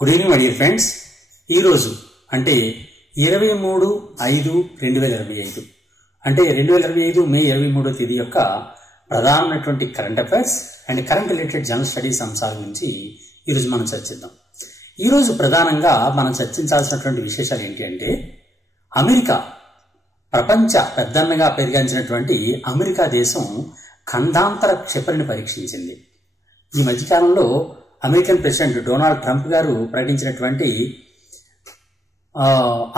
Good evening my dear friends. ఈరోజు అంటే 23/5/2025 అంటే 2025 మే 23వ తేదీ యొక్క ప్రధానమైనటువంటి current affairs and current related general studies అంశాల గురించి ఈరోజు మనం చర్చిద్దాం. ఈరోజు ప్రధానంగా మనం చర్చించాల్సినటువంటి విశేషాలు ఏంటి అంటే, అమెరికా ప్రపంచ పెద్దన్నగా పెరిగించినటువంటి అమెరికా దేశం ఖండాంతర క్షిపణిని పరీక్షించింది. ఈ మధ్యకాలంలో అమెరికన్ ప్రెసిడెంట్ డొనాల్డ్ ట్రంప్ గారు ప్రకటించినటువంటి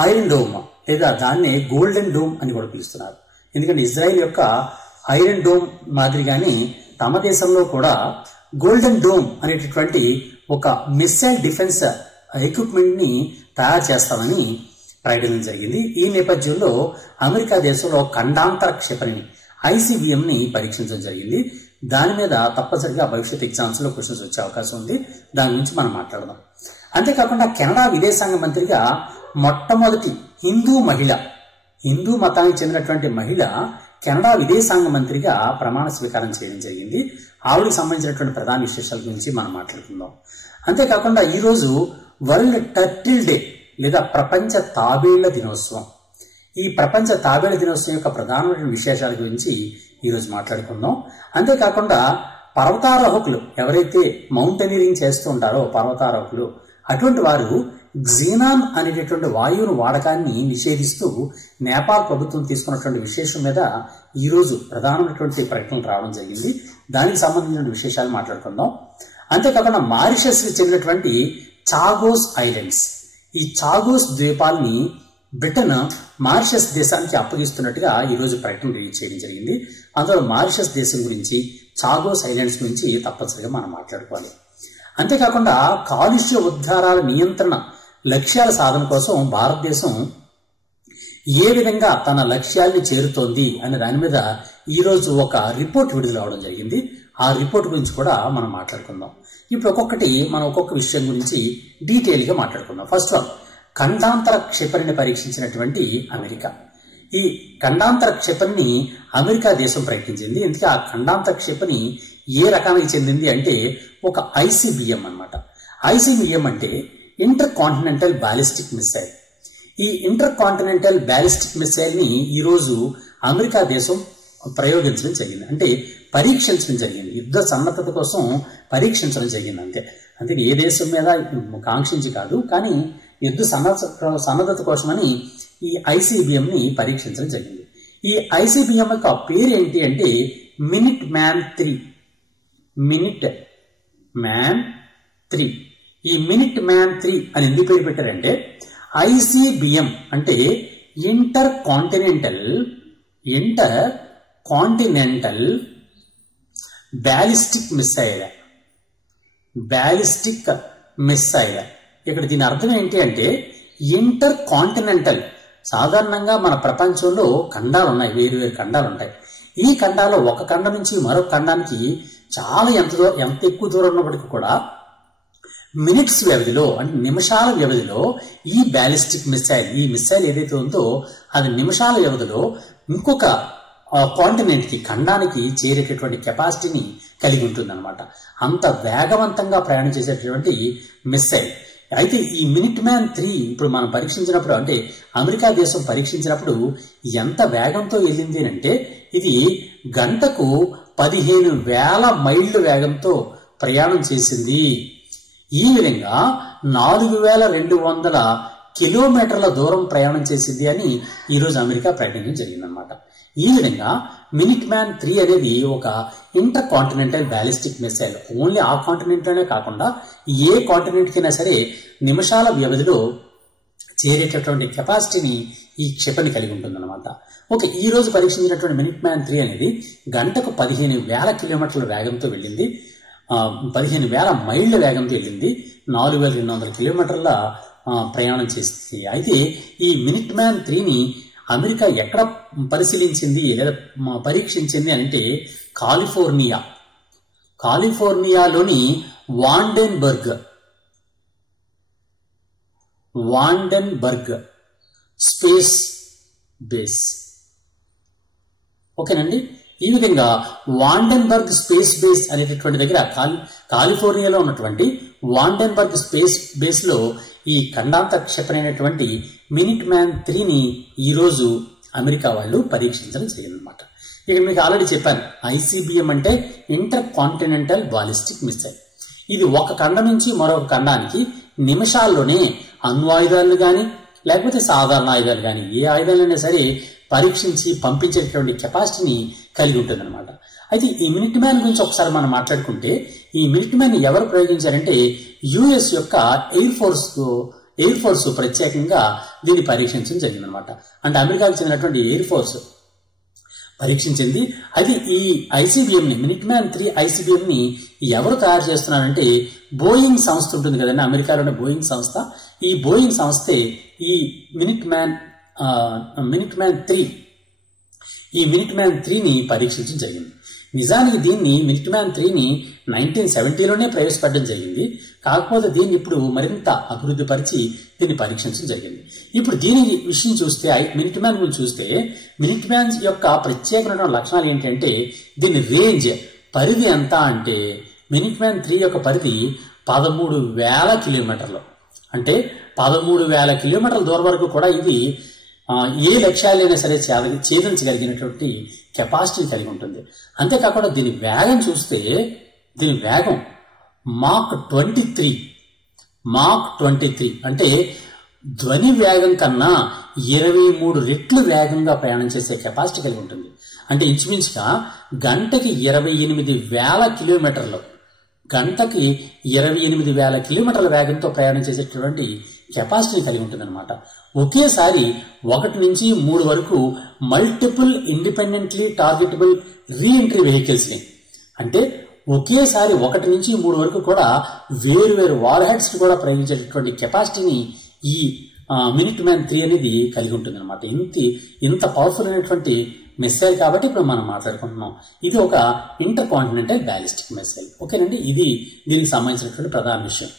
ఐరన్ డోమ్ లేదా దాన్నే గోల్డెన్ డోమ్ అని కూడా పిలుస్తున్నారు. ఎందుకంటే ఇజ్రాయెల్ యొక్క ఐరన్ డోమ్ మాదిరిగానే తమ దేశంలో కూడా గోల్డెన్ డోమ్ అనేటటువంటి ఒక మిస్సైల్ డిఫెన్స్ ఎక్విప్మెంట్ ని తయారు చేస్తామని ప్రకటించడం జరిగింది. ఈ నేపథ్యంలో అమెరికా దేశంలో ఖండాంతర క్షిపణిని ICBM ని పరీక్షించడం జరిగింది. దాని మీద తప్పనిసరిగా భవిష్యత్ ఎగ్జామ్స్ లో క్వశ్చన్స్ వచ్చే అవకాశం ఉంది. దాని గురించి మనం మాట్లాడదాం. అంతేకాకుండా కెనడా విదేశాంగ మంత్రిగా మొట్టమొదటి హిందూ మతానికి చెందినటువంటి మహిళ కెనడా విదేశాంగ మంత్రిగా ప్రమాణ స్వీకారం చేయడం జరిగింది. ఆవిడకి సంబంధించినటువంటి ప్రధాన విశేషాల గురించి మనం మాట్లాడుకుందాం. అంతేకాకుండా ఈరోజు వరల్డ్ టర్టిల్ డే లేదా ప్రపంచ తాబేళ్ల దినోత్సవం. ఈ ప్రపంచ తాబేళ్ల దినోత్సవం యొక్క ప్రధానమైన విశేషాల గురించి ఈరోజు మాట్లాడుకుందాం. అంతేకాకుండా పర్వతారోహకులు ఎవరైతే మౌంటైనీరింగ్ చేస్తూ ఉంటారో పర్వతారోహకులు, అటువంటి వారు క్సీనాన్ అనేటటువంటి వాయువును వాడకాన్ని నిషేధిస్తూ నేపాల్ ప్రభుత్వం తీసుకున్నటువంటి విశేషం మీద ఈరోజు ప్రధానమైనటువంటి ప్రకటనలు రావడం జరిగింది. దానికి సంబంధించిన విశేషాలు మాట్లాడుకుందాం. అంతేకాకుండా మారిషస్ చెందినటువంటి చాగోస్ ఐలాండ్స్, ఈ చాగోస్ ద్వీపాలని బ్రిటన్ మారిషస్ దేశానికి అప్పగిస్తున్నట్టుగా ఈరోజు ప్రకటన రిలీజ్ చేయడం జరిగింది. అందులో మారిషస్ దేశం గురించి, చాగోస్ ఐలాండ్స్ గురించి తప్పనిసరిగా మనం మాట్లాడుకోవాలి. అంతేకాకుండా కాలుష్య ఉద్గారాల నియంత్రణ లక్ష్యాల సాధన కోసం భారతదేశం ఏ విధంగా తన లక్ష్యాల్ని చేరుతోంది అనే దాని మీద ఈరోజు ఒక రిపోర్ట్ విడుదల అవడం జరిగింది. ఆ రిపోర్ట్ గురించి కూడా మనం మాట్లాడుకుందాం. ఇప్పుడు ఒక్కొక్క విషయం గురించి డీటెయిల్ గా మాట్లాడుకుందాం. ఫస్ట్ వన్, ఖండాంతర క్షిపణిని పరీక్షించినటువంటి అమెరికా. ఈ ఖండాంతర క్షిపణిని అమెరికా దేశం ప్రకటించింది. ఎందుకంటే ఆ ఖండాంతర క్షిపణి ఏ రకానికి చెందింది అంటే ఒక ICBM అన్నమాట. ICBM అంటే ఇంటర్ కాంటినెంటల్ బ్యాలిస్టిక్ మిసైల్. ఈ ఇంటర్ కాంటినెంటల్ బ్యాలిస్టిక్ మిసైల్ ని ఈరోజు అమెరికా దేశం ప్రయోగించడం జరిగింది, అంటే పరీక్షించడం జరిగింది. యుద్ధ సన్నద్ధత కోసం పరీక్షించడం జరిగింది. అంతే ఏ దేశం మీద కాంక్షించి కాదు, కానీ యుద్ధ సన్నద్ధత కోసమని ఈ ICBM ని పరీక్షించడం జరిగింది. ఈ ICBM యొక్క పేరు ఏంటి అంటే మినిట్ మ్యాన్ 3. ఈ మినిట్ మ్యాన్ 3 అని ఎందుకు పేరు పెట్టారంటే, ICBM అంటే ఇంటర్ కాంటినెంటల్ బ్యాలిస్టిక్ మిసైల్. ఇక్కడ దీని అర్థం ఏంటి అంటే ఇంటర్ కాంటినెంటల్. సాధారణంగా మన ప్రపంచంలో ఖండాలు ఉన్నాయి, వేరు ఖండాలు ఉంటాయి. ఈ ఖండాల్లో ఒక ఖండం నుంచి మరొక ఖండానికి చాలా ఎంత ఎక్కువ దూరం ఉన్నప్పటికీ కూడా మినిట్స్ వ్యవధిలో, అంటే నిమిషాల వ్యవధిలో ఈ బ్యాలిస్టిక్ మిసైల్, ఈ మిసైల్ ఏదైతే ఉందో అది నిమిషాల వ్యవధిలో ఇంకొక కాంటినెంట్ కి, ఖండానికి చేరేటటువంటి కెపాసిటీని కలిగి ఉంటుందన్నమాట. అంత వేగవంతంగా ప్రయాణం చేసేటటువంటి మిసైల్. అయితే ఈ మినిట్ మ్యాన్ 3 ఇప్పుడు మనం పరీక్షించినప్పుడు, అంటే అమెరికా దేశం పరీక్షించినప్పుడు ఎంత వేగంతో వెళ్ళింది అంటే, ఇది గంటకు 15,000 మైళ్ళ వేగంతో ప్రయాణం చేసింది. ఈ విధంగా 4,200 కిలోమీటర్ల దూరం ప్రయాణం చేసింది అని ఈరోజు అమెరికా ప్రకటించడం జరిగిందనమాట. ఈ విధంగా మినిట్ మ్యాన్ 3 అనేది ఒక inter continental ballistic missile. Only ఆ కాంటినెంట్ లోనే కాకుండా ఏ కాంటినెంట్ కైనా సరే నిమిషాల వ్యవధిలో చేరేటటువంటి కెపాసిటీని ఈ క్షిపణి కలిగి ఉంటుందన్నమాట. ఓకే, ఈ రోజు పరీక్షించినటువంటి మినిట్ మ్యాన్ 3 అనేది గంటకు 15,000 కిలోమీటర్ల వేగంతో వెళ్ళింది, 15,000 మైళ్ళ వేగంతో వెళ్ళింది, 4,200 కిలోమీటర్ల ప్రయాణం చేసింది. అయితే ఈ మినిట్ మ్యాన్ 3ని అమెరికా ఎక్కడ పరిశీలించింది లేదా పరీక్షించింది అంటే కాలిఫోర్నియాలోని వాండెన్బర్గ్ స్పేస్ బేస్. ఓకేనండి, ఈ విధంగా వాండెన్బర్గ్ స్పేస్ బేస్ అనేటటువంటి దగ్గర కాలిఫోర్నియాలో ఉన్నటువంటి వాండెన్బర్గ్ స్పేస్ బేస్ లో ఈ ఖండాంతర క్షిపణి అయినటువంటి మినిట్ మ్యాన్ 3ని ఈరోజు అమెరికా వాళ్ళు పరీక్షించడం జరిగిందనమాట. ఇక్కడ మీకు ఆల్రెడీ చెప్పాను, ICBM అంటే ఇంటర్ కాంటినెంటల్ బాలిస్టిక్ మిసైల్. ఇది ఒక ఖండం నుంచి మరొక ఖండానికి నిమిషాల్లోనే అణ్వాయుధాలు కానీ లేకపోతే సాధారణ ఆయుధాలు కానీ ఏ ఆయుధాలైనా సరే పరీక్షించి పంపించేటువంటి కెపాసిటీని కలిగి ఉంటుంది అనమాట. అయితే ఈ మినిట్ మ్యాన్ గురించి ఒకసారి మనం మాట్లాడుకుంటే, ఈ మినిట్ మ్యాన్ ఎవరు ప్రయోగించారంటే యుఎస్ యొక్క ఎయిర్ ఫోర్స్ ప్రత్యేకంగా దీన్ని పరీక్షించడం జరిగిందనమాట. అంటే అమెరికాకు చెందినటువంటి ఎయిర్ ఫోర్స్ పరీక్షించింది. అది ఈ ICBM ని మినిట్ మ్యాన్ 3 ICBM ని ఎవరు తయారు చేస్తున్నారంటే బోయింగ్ సంస్థ ఉంటుంది కదండి, అమెరికాలోని బోయింగ్ సంస్థ. ఈ బోయింగ్ సంస్థే ఈ మినిట్ మ్యాన్ 3ని పరీక్షించడం జరిగింది. నిజానికి దీన్ని మినిట్ మ్యాన్ 3ని 1970లోనే ప్రవేశపెట్టడం జరిగింది. కాకపోతే దీన్ని ఇప్పుడు మరింత అభివృద్ధి పరిచి దీన్ని పరీక్షించడం జరిగింది. ఇప్పుడు దీని విషయం చూస్తే, మినిట్ మ్యాన్ గురించి చూస్తే, మినిట్ మ్యాన్ యొక్క ప్రత్యేకమైన లక్షణాలు ఏంటంటే దీని రేంజ్ పరిధి ఎంత అంటే మినిట్ మ్యాన్ 3 యొక్క పరిధి 13,000 కిలోమీటర్లు. అంటే 13,000 కిలోమీటర్ల దూరం వరకు కూడా ఇది ఏ లక్ష్యాలైనా సరే ఛేదించగలిగినటువంటి కెపాసిటీ కలిగి ఉంటుంది. అంతేకాకుండా దీని వేగం చూస్తే, దీని వేగం మాక్ 23 అంటే ధ్వని వేగం కన్నా 23 రెట్లు వేగంగా ప్రయాణం చేసే కెపాసిటీ కలిగి ఉంటుంది. అంటే ఇంచుమించుగా గంటకి 28,000 కిలోమీటర్లు, గంటకి 28,000 కిలోమీటర్ల వేగంతో ప్రయాణం చేసేటటువంటి కెపాసిటీని కలిగి ఉంటుంది అనమాట. ఒకేసారి 1 నుంచి 3 వరకు multiple independently targetable reentry vehicles ని, అంటే ఒకేసారి 1 నుంచి 3 వరకు కూడా వేరు వార్ హెడ్స్ కూడా ప్రయోగించేటటువంటి కెపాసిటీని ఈ మినిట్ మ్యాన్ 3 అనేది కలిగి ఉంటుంది అనమాట. ఇంత పవర్ఫుల్ అయినటువంటి మిసైల్ కాబట్టి ఇప్పుడు మనం మాట్లాడుకుంటున్నాం. ఇది ఒక ఇంటర్ కాంటినెంటల్ బ్యాలిస్టిక్ మిసైల్. ఓకేనండి, ఇది దీనికి సంబంధించినటువంటి ప్రధాన విషయం.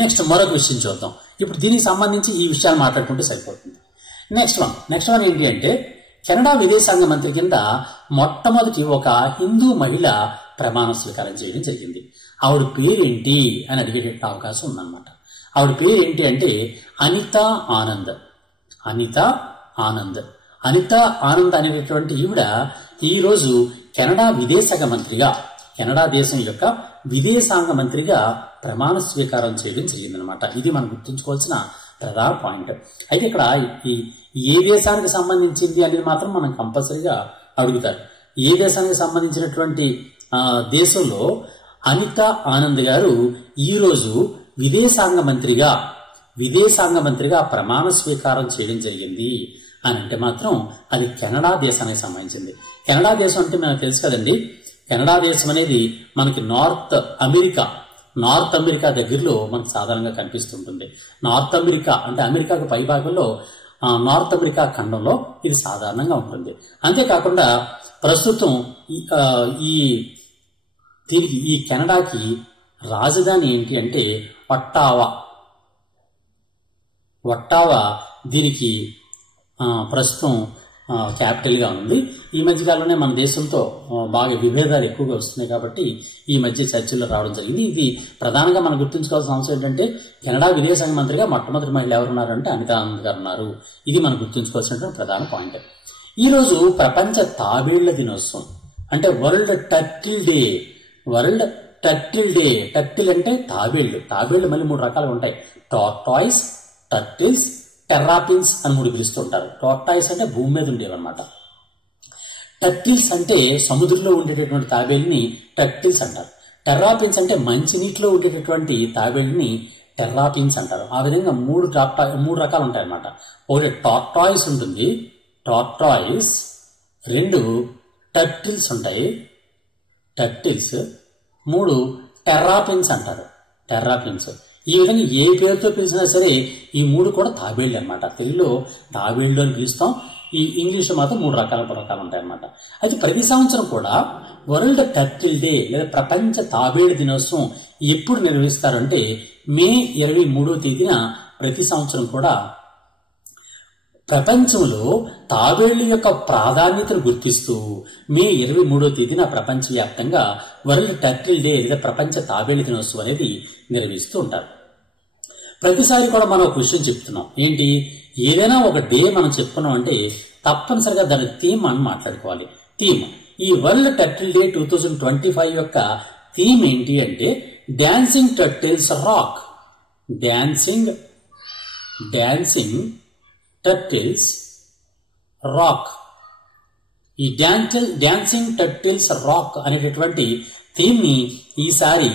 నెక్స్ట్ మరొక విషయం చూద్దాం. ఇప్పుడు దీనికి సంబంధించి ఈ విషయాలు మాట్లాడుకుంటే సరిపోతుంది. నెక్స్ట్ వన్ ఏంటి అంటే, కెనడా విదేశాంగ మంత్రి కింద మొట్టమొదటి ఒక హిందూ మహిళ ప్రమాణ స్వీకారం చేయడం జరిగింది. ఆవిడ పేరేంటి అని అడిగేట అవకాశం ఉందన్నమాట. ఆవిడ పేరేంటి అంటే అనితా ఆనంద్ అనేటటువంటి ఈవిడ ఈరోజు కెనడా విదేశాంగ మంత్రిగా, కెనడా దేశం యొక్క విదేశాంగ మంత్రిగా ప్రమాణ స్వీకారం చేయడం జరిగిందనమాట. ఇది మనం గుర్తుంచుకోవాల్సిన ప్రధాన పాయింట్. అయితే ఇక్కడ ఏ దేశానికి సంబంధించింది అనేది మాత్రం మనం కంపల్సరీగా అడుగుతారు. ఏ దేశానికి సంబంధించినటువంటి దేశంలో అనితా ఆనంద్ గారు ఈరోజు విదేశాంగ మంత్రిగా ప్రమాణ స్వీకారం చేయడం జరిగింది అని అంటే మాత్రం అది కెనడా దేశానికి సంబంధించింది. కెనడా దేశం అంటే మనకు తెలుసు కదండి, కెనడా దేశం అనేది మనకి నార్త్ అమెరికా దగ్గరలో మనకు సాధారణంగా కనిపిస్తుంటుంది. నార్త్ అమెరికా అంటే అమెరికాకు పై భాగంలో నార్త్ అమెరికా ఖండంలో ఇది సాధారణంగా ఉంటుంది. అంతేకాకుండా ప్రస్తుతం ఈ కెనడాకి రాజధాని ఏంటి అంటే ఒట్టావా దీనికి ప్రస్తుతం క్యాపిటల్ గా ఉంది. ఈ మధ్యకాలంలోనే మన దేశంతో బాగా విభేదాలు ఎక్కువగా వస్తున్నాయి కాబట్టి ఈ మధ్య చర్చల్లో రావడం జరిగింది. ఇది ప్రధానంగా మనం గుర్తుంచుకోవాల్సిన అంశం ఏంటంటే కెనడా విదేశాంగ మంత్రిగా మొట్టమొదటి మహిళ ఎవరున్నారంటే అనితా ఆనంద్ గారు ఉన్నారు. ఇది మనం గుర్తుంచుకోవాల్సినటువంటి ప్రధాన పాయింట్. ఈరోజు ప్రపంచ తాబేళ్ల దినోత్సవం, అంటే వరల్డ్ టర్టిల్ డే. టర్టిల్ అంటే తాబేళ్లు మళ్ళీ 3 రకాలు ఉంటాయి. టార్టాయిస్, టర్టిల్స్, టెర్రాపిన్స్ అని 3 పిలుస్తూ ఉంటారు. టార్టాయిస్ అంటే భూమి మీద ఉండేవన్నమాట. టర్టిల్స్ అంటే సముద్రంలో ఉండేటటువంటి తాబేళ్ళని టర్టిల్స్ అంటారు. టెర్రాపిన్స్ అంటే మంచినీటిలో ఉండేటటువంటి తాబేళ్ళని టెర్రాపిన్స్ అంటారు. ఆ విధంగా 3 రకాలు ఉంటాయి అన్నమాట. ఒకటి టార్టాయిస్ ఉంటుంది, 2 టర్టిల్స్ ఉంటాయి, 3 టెర్రాపిన్స్ అంటారు, టెర్రాపిన్స్. ఈ విధంగా ఏ పేరుతో పిలిచినా సరే ఈ 3 కూడా తాబేళ్లు అనమాట. తెలుగులో తాబేళ్లు అని పిలుస్తాం, ఈ ఇంగ్లీష్లో మాత్రం 3 రకాలు ఉంటాయి అన్నమాట. అయితే ప్రతి సంవత్సరం కూడా వరల్డ్ టర్టిల్ డే లేదా ప్రపంచ తాబేళ్ల దినోత్సవం ఎప్పుడు నిర్వహిస్తారంటే మే 23వ తేదీన ప్రతి సంవత్సరం కూడా ప్రపంచంలో తాబేళ్ల యొక్క ప్రాధాన్యతను గుర్తిస్తూ మే 23వ తేదీన ప్రపంచవ్యాప్తంగా వరల్డ్ టర్టిల్ డే లేదా ప్రపంచ తాబేళ్ల దినోత్సవం అనేది నిర్వహిస్తూ ఉంటారు. ప్రతిసారి కూడా మనం ఒక విషయం చెప్తున్నాం. ఏంటి, ఏదైనా ఒక డే మనం చెప్పుకున్నాం అంటే తప్పనిసరిగా దాని థీమ్ అని మాట్లాడుకోవాలి. థీమ్, ఈ వరల్డ్ టర్టిల్ డే 2025 యొక్క థీమ్ ఏంటి అంటే dancing turtles rock. Dancing turtles rock. ఈ డాన్సింగ్ టర్టిల్స్ రాక్ అనేటటువంటి థీమ్ ని ఈసారి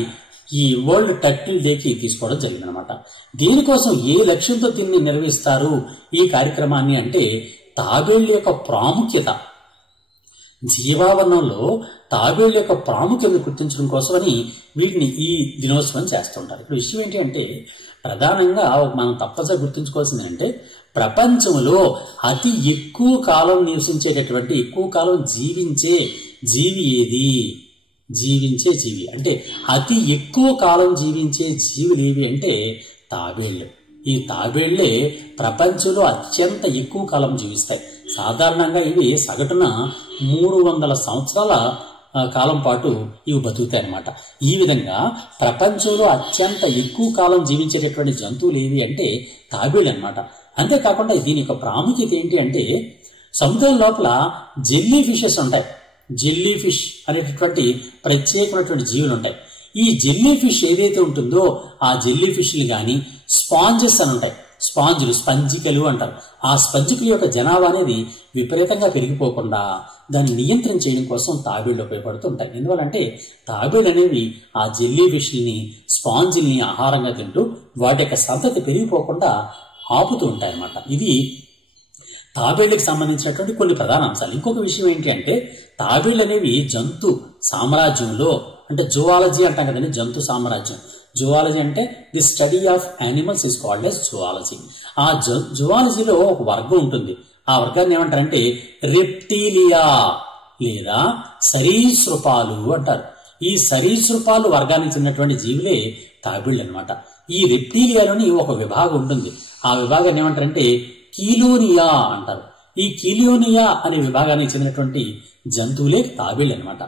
ఈ వరల్డ్ టర్టిల్ డేకి తీసుకోవడం జరిగిందనమాట. దీనికోసం ఏ లక్ష్యంతో దీన్ని నిర్వహిస్తారు ఈ కార్యక్రమాన్ని అంటే తాబేళ్ల యొక్క ప్రాముఖ్యత, జీవావరణంలో తాబేళ్ల యొక్క ప్రాముఖ్యతను గుర్తించడం కోసమని వీటిని ఈ దినోత్సవం చేస్తుంటారు. ఇప్పుడు విషయం ఏంటి అంటే ప్రధానంగా మనం తప్పనిసరిగా గుర్తుంచుకోవాల్సింది అంటే ప్రపంచంలో అతి ఎక్కువ కాలం నివసించేటటువంటి, ఎక్కువ కాలం జీవించే జీవి ఏది? జీవించే జీవి అంటే అతి ఎక్కువ కాలం జీవించే జీవులు ఏవి అంటే తాబేళ్లు. ఈ తాబేళ్లే ప్రపంచంలో అత్యంత ఎక్కువ కాలం జీవిస్తాయి. సాధారణంగా ఇవి సగటున 300 సంవత్సరాల కాలం పాటు ఇవి బతుకుతాయి అన్నమాట. ఈ విధంగా ప్రపంచంలో అత్యంత ఎక్కువ కాలం జీవించేటటువంటి జంతువులు ఏవి అంటే తాబేళ్లు అన్నమాట. అంతేకాకుండా దీని యొక్క ప్రాముఖ్యత ఏంటి అంటే సముద్రం లోపల జెల్లీ ఫిషెస్ ఉంటాయి. జెల్లీ ఫిష్ అనేటటువంటి ప్రత్యేకమైనటువంటి జీవులు ఉంటాయి. ఈ జెల్లీ ఫిష్ ఏదైతే ఉంటుందో ఆ జెల్లీ ఫిష్లు కానీ స్పాంజెస్ అని ఉంటాయి. స్పంజికలు అంటారు. ఆ స్పంజికల యొక్క జనాభా అనేది విపరీతంగా పెరిగిపోకుండా దాన్ని నియంత్రణ చేయడం కోసం తాబేళ్లు ఉపయోగపడుతుంటాయి. ఎందువల్లంటే తాబేళ్లు అనేవి ఆ జెల్లీ ఫిష్ని, స్పాంజిల్ని ఆహారంగా తింటూ వాటి యొక్క సంతతి పెరిగిపోకుండా ఆపుతూ ఉంటాయి అన్నమాట. ఇది తాబేళ్లకు సంబంధించినటువంటి కొన్ని ప్రధాన అంశాలు. ఇంకొక విషయం ఏంటి అంటే తాబేళ్లు అనేవి జంతు సామ్రాజ్యంలో, అంటే జువాలజీ అంటాం కదండి, జంతు సామ్రాజ్యం. జువాలజీ అంటే the study of animals is called as zoology. ఆ జువాలజీలో ఒక వర్గం ఉంటుంది. ఆ వర్గాన్ని ఏమంటారంటే రెప్టీలియా లేదా సరీసృపాలు అంటారు. ఈ సరీసృపాలు వర్గానికి చెందినటువంటి జీవులే తాబేళ్లు అనమాట. ఈ రెప్టీలియాలోని ఒక విభాగం ఉంటుంది. ఆ విభాగాన్ని ఏమంటారంటే కీలోనియా అంటారు. ఈ కీలియోనియా అనే విభాగానికి చెందినటువంటి జంతువులే తాబేళ్లు అనమాట.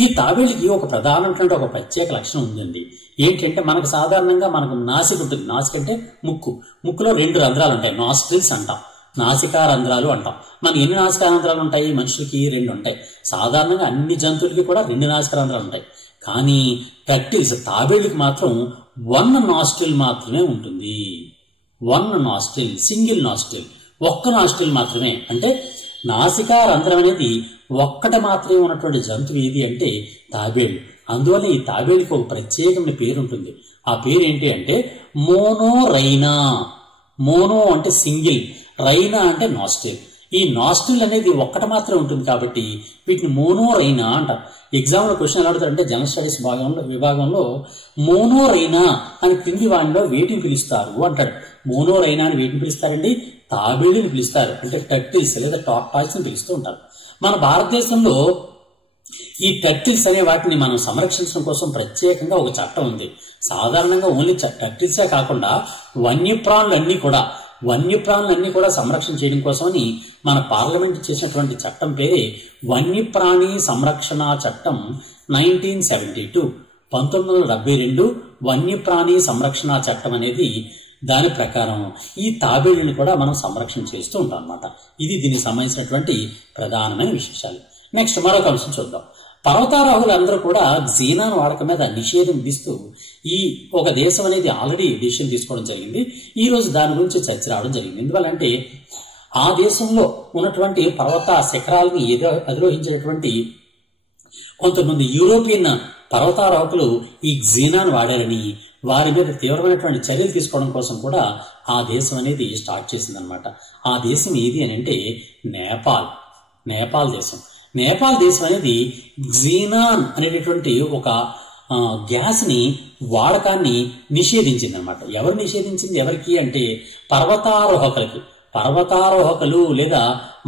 ఈ తాబేళ్లకి ఒక ప్రధానమైనటువంటి ఒక ప్రత్యేక లక్షణం ఉందండి. ఏంటంటే మనకు సాధారణంగా మనకు నాసిక ఉంటుంది. నాసిక అంటే ముక్కులో 2 రంధ్రాలు ఉంటాయి, నాస్ట్రిల్స్ అంటాం, నాసికా రంధ్రాలు అంటాం. మనకి ఎన్ని నాసికా రంధ్రాలు ఉంటాయి? మనుషులకి 2 ఉంటాయి. సాధారణంగా అన్ని జంతువులకి కూడా 2 నాసికా రంధ్రాలు ఉంటాయి. కానీ టర్టిల్స్, తాబేళ్లకి మాత్రం 1 నాస్ట్రిల్ మాత్రమే ఉంటుంది. 1 నాస్ట్రిల్, సింగిల్ నాస్ట్రిల్, ఒక్క నాస్ట్రిల్ మాత్రమే. అంటే నాసికా రంధ్రం అనేది ఒక్కటి మాత్రమే ఉన్నటువంటి జంతువు ఏది అంటే తాబేళ్లు. అందువల్ల ఈ తాబేళ్లకి ఒక ప్రత్యేకమైన పేరు ఉంటుంది. ఆ పేరు ఏంటి అంటే మోనోరైనా. మోనో అంటే సింగిల్, రైనా అంటే నాస్ట్రిల్. ఈ నాస్ట్రిల్ అనేది ఒక్కటి మాత్రమే ఉంటుంది కాబట్టి వీటిని మోనోరైనా అంటారు. ఎగ్జామ్లో క్వశ్చన్ ఎలా అడుగుతారంటే జనరల్ స్టడీస్ విభాగంలో మోనోరైనా అని కింది వాడిలో వేటిని పిలుస్తారు అంటాడు. మోనోరైనా అని వేటిని పిలుస్తారండి? తాబేళ్లని పిలుస్తారు. అంటే టర్టిల్స్ లేదా టార్టాయిస్ అని పిలుస్తూ ఉంటారు. మన భారతదేశంలో ఈ టర్టిల్స్ అనే వాటిని మనం సంరక్షించడం కోసం ప్రత్యేకంగా ఒక చట్టం ఉంది. సాధారణంగా ఓన్లీ టర్టిల్సే కాకుండా వన్యప్రాణులన్నీ కూడా సంరక్షణ చేయడం కోసమని మన పార్లమెంట్ చేసినటువంటి చట్టం పేరే వన్యప్రాణి సంరక్షణ చట్టం 1972. 1972 వన్యప్రాణి సంరక్షణ చట్టం అనేది. దాని ప్రకారం ఈ తాబేళ్లను కూడా మనం సంరక్షణ చేస్తూ ఉంటాం అన్నమాట. ఇది దీనికి సంబంధించినటువంటి ప్రధానమైన విశేషాలు. నెక్స్ట్ మరొక అంశం చూద్దాం. పర్వతారోహులందరూ కూడా జీనాన్ వాడకం మీద నిషేధం విధిస్తూ ఈ ఒక దేశం అనేది ఆల్రెడీ డిసిషన్ తీసుకోవడం జరిగింది. ఈ రోజు దాని గురించి చర్చ రావడం జరిగింది. ఎందువల్లంటే ఆ దేశంలో ఉన్నటువంటి పర్వత శిఖరాలని అధిరోహించినటువంటి కొంతమంది యూరోపియన్ పర్వతారోహకులు ఈ జీనాన్ వాడారని, వారి మీద తీవ్రమైనటువంటి చర్యలు తీసుకోవడం కోసం కూడా ఆ దేశం అనేది స్టార్ట్ చేసిందనమాట. ఆ దేశం ఏది అని అంటే నేపాల్ దేశం. నేపాల్ దేశం అనేది జీనాన్ అనేటటువంటి ఒక గ్యాస్ ని వాడకాన్ని నిషేధించింది అనమాట. ఎవరు నిషేధించింది? ఎవరికి అంటే పర్వతారోహకులు లేదా